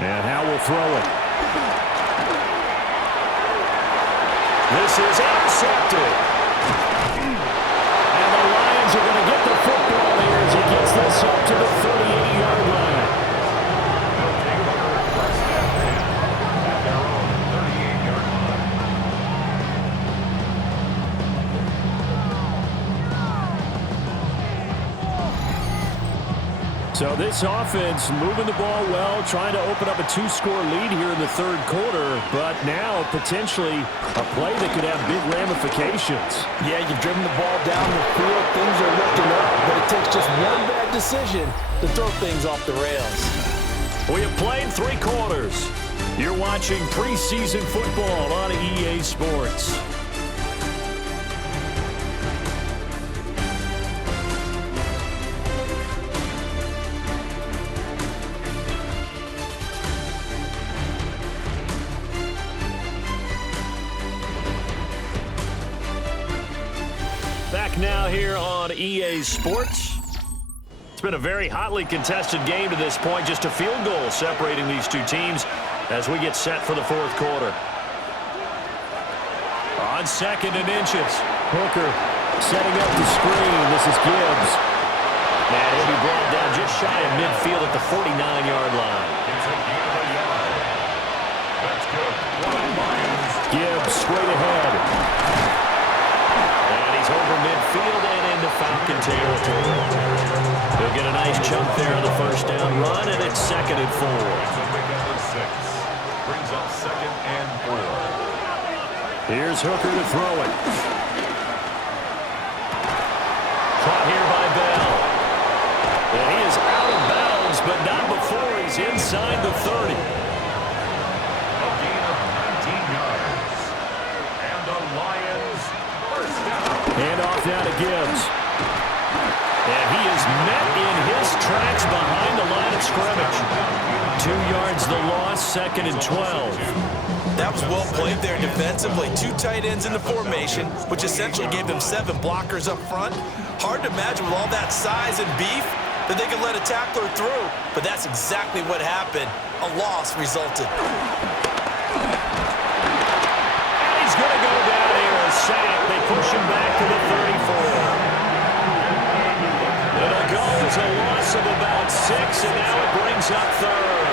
And Howe will throw it. This is intercepted. And the Lions are going to get the football here as he gets this up to the 38-yard line. They'll take over first and 10 at their own 38-yard line. So this offense moving the ball well, trying to open up a 2-score lead here in the third quarter, but now potentially a play that could have big ramifications. Yeah, you've driven the ball down the field. Things are looking up, but it takes just one bad decision to throw things off the rails. We have played 3 quarters. You're watching preseason football on EA Sports. Back now here on EA Sports. It's been a very hotly contested game to this point. Just a field goal separating these two teams as we get set for the fourth quarter. On 2nd and inches. Hooker setting up the screen. This is Gibbs. And he'll be brought down just shy of midfield at the 49-yard line. It's a gain of a yard. That's good. Lions. Gibbs straight ahead. And he's over midfield and into Falcon territory. He'll get a nice chunk there on the first down run, and it's 2nd and 4. It's a big up of 6. Brings up 2nd and 4. Here's Hooker to throw it. Caught here by Bell. And he is out of bounds, but not before he's inside the 30. A gain of 19 yards. And the Lions first down. Hand off now to Gibbs. And he is met in his tracks behind the line of scrimmage. 2 yards the loss, 2nd and 12. That was well played there defensively. 2 tight ends in the formation, which essentially gave them 7 blockers up front. Hard to imagine with all that size and beef that they could let a tackler through, but that's exactly what happened. A loss resulted. And he's going to go down here, a sack. They push him back to the 34. It'll go as a loss of about 6, and now it brings up 3rd.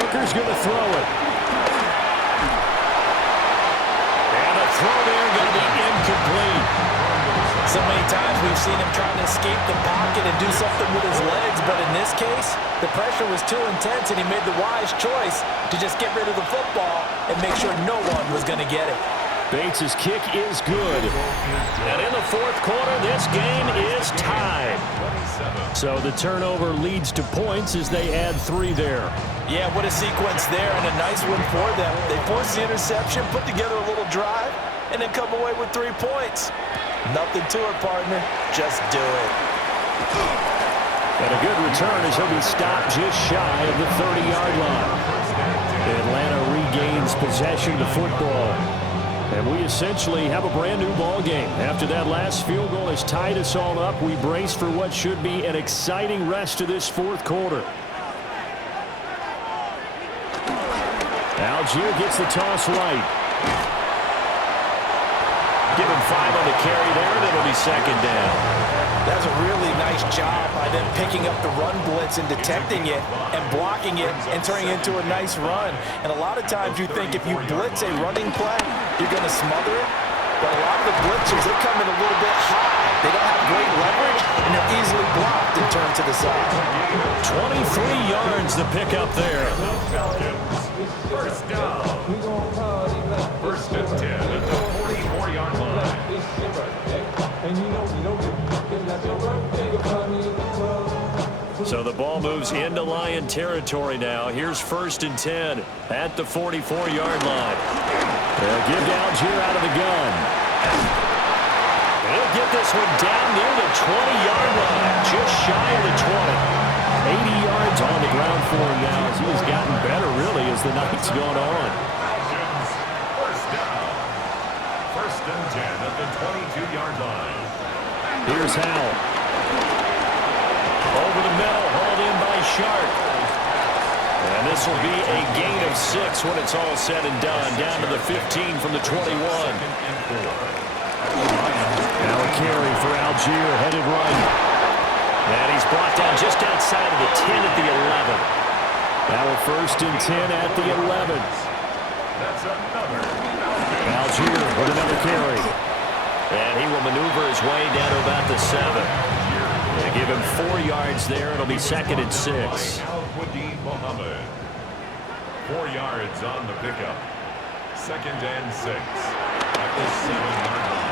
Hooker's going to throw it. And a throw there going to be incomplete. So many times we've seen him trying to escape the pocket and do something with his legs, but in this case, the pressure was too intense and he made the wise choice to just get rid of the football and make sure no one was going to get it. Bates' kick is good. And in the fourth quarter, this game is tied. So the turnover leads to points as they add 3 there. Yeah, what a sequence there, and a nice win for them. They forced the interception, put together a little drive, and then come away with 3 points. Nothing to it, partner. Just do it. And a good return as he'll be stopped just shy of the 30-yard line. Atlanta regains possession of the football. And we essentially have a brand new ball game. After that last field goal has tied us all up, we brace for what should be an exciting rest of this fourth quarter. Algier gets the toss right. Give him 5 on the carry there, and it'll be second down. That's a really nice job by them picking up the run blitz and detecting it and blocking it and turning it into a nice run. And a lot of times you think if you blitz a running play, you're going to smother it. But a lot of the blitzers, they come in a little bit high. They don't have great leverage, and they're easily blocked and turned to the side. 23 yards to pick up there. First down. First and 10 at the 44-yard line. So the ball moves into Lion territory now. Here's first and 10 at the 44-yard line. They'll give to Algier out of the gun. He'll get this one down near the 20-yard line, just shy of the 20. 80 yards on the ground for him now as he has gotten better, really, as the night's gone on. First down. First and 10 at the 22-yard line. Here's Howell. Over the middle, hauled in by Sharp. And this will be a gain of 6 when it's all said and done, down to the 15 from the 21. Now a carry for Algier, headed right. And he's brought down just outside of the 10 at the 11. Now a first and 10 at the 11. That's another. Algier with another carry. And he will maneuver his way down to about the 7. They give him 4 yards there. It'll be second and 6. 4 yards on the pickup. Second and 6 at the 7-yard line.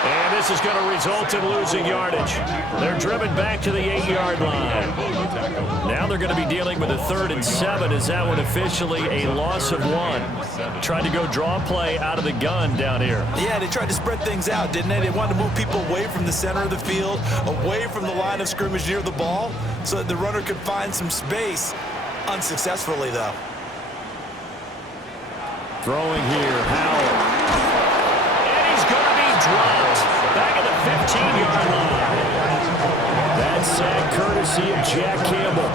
And this is going to result in losing yardage. They're driven back to the 8-yard line. Now they're going to be dealing with a 3rd and 7. Is that one officially a loss of 1? Tried to go draw play out of the gun down here. Yeah, they tried to spread things out, didn't they? They wanted to move people away from the center of the field, away from the line of scrimmage near the ball, so that the runner could find some space. Unsuccessfully, though. Throwing here, Howell. And he's going to be dropped back at the 15-yard line. That sack courtesy of Jack Campbell.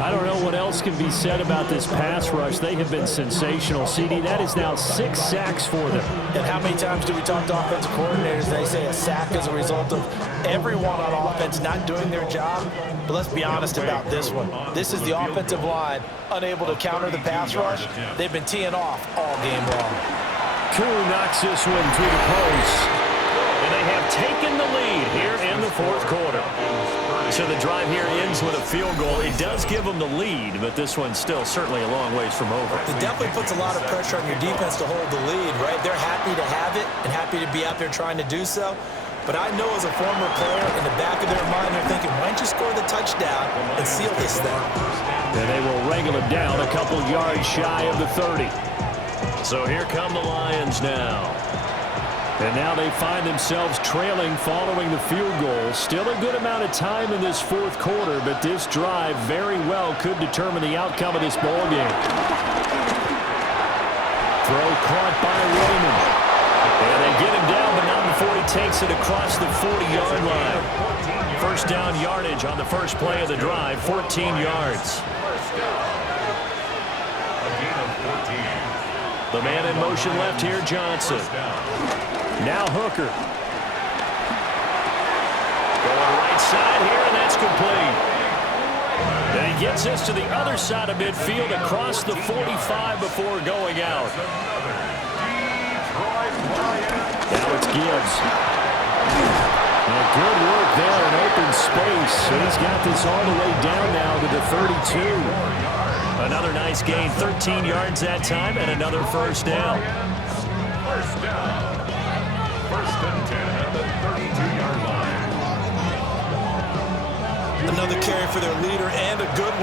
I don't know what else can be said about this pass rush. They have been sensational. CD, that is now 6 sacks for them. And how many times do we talk to offensive coordinators? They say a sack is a result of everyone on offense not doing their job. But let's be honest about this one. This is the offensive line unable to counter the pass rush. They've been teeing off all game long. Koo knocks this one through the post. And they have taken the lead here in the fourth quarter. So the drive here ends with a field goal. It does give them the lead, but this one's still certainly a long ways from over. It definitely puts a lot of pressure on your defense to hold the lead, right? They're happy to have it and happy to be out there trying to do so. But I know as a former player, in the back of their mind, they're thinking, why don't you score the touchdown and seal this thing? And they will wrangle it down a couple yards shy of the 30. So here come the Lions now. And now they find themselves trailing following the field goal. Still a good amount of time in this fourth quarter, but this drive very well could determine the outcome of this ball game. Throw caught by Raymond. And they get him down, but not before he takes it across the 40-yard line. First down yardage on the first play of the drive, 14 yards. The man in motion left here, Johnson. Now Hooker. Going right side here, and that's complete. And he gets this to the other side of midfield across the 45 before going out. Now it's Gibbs. And good work there in open space. So he's got this all the way down now to the 32. Another nice gain, 13 yards that time, and another first down. First down. First and 10 at the 32-yard line. Another carry for their leader and a good one.